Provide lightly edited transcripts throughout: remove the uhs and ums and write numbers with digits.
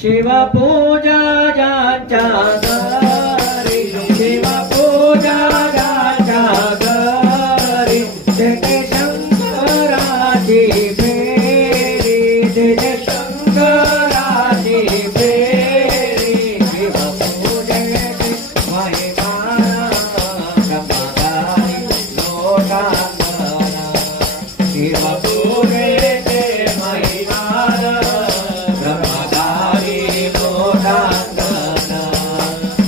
शिव पूजा ज्यांच्या घरी, शिव पूजा ज्यांच्या घरी, तेथे शंकराची फेरी, तेथे शंकराची फेरी. शिव पूजेची महिमा ब्रह्मगारी लोटांगणा, शिव पूजेची महिमा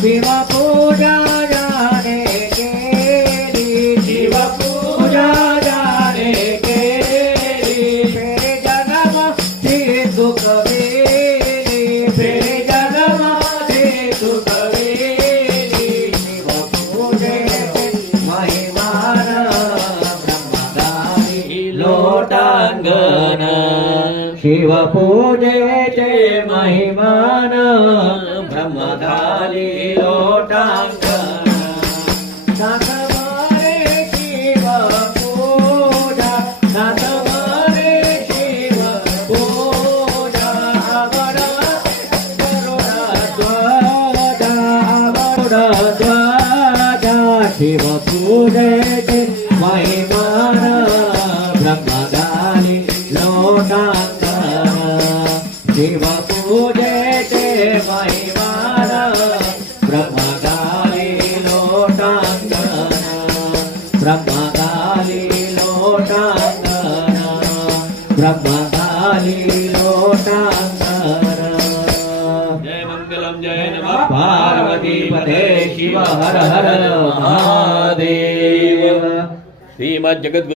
शिव पूजा जाने केली, शिव पूजा जाने केली, फेरे जन्माची सुख वेली, फेरे जन्माची सुख वेली. शिव पूजेचे महिमान ब्रह्मगारी लोटांगण, शिव पूजेचे महिमान ब्रह्मगारी लोटांगण. नाथमारे शिव पूजा, नाथमारे शिव पूजा, आवडा गरुडध्वजा, आवडध्वजा. शिव पूजेचे महिमान ब्रह्मगारी लोटांगण, शिव पूजेचे महिमान ब्रह्मगारी लोटांगण, ब्रह्मगारी लोटांगण, ब्रह्मगारी लोटांगण. जय मंगलम जय नमः पार्वती पते शिव हर हर महादेव. श्रीमद् जगद्गुरु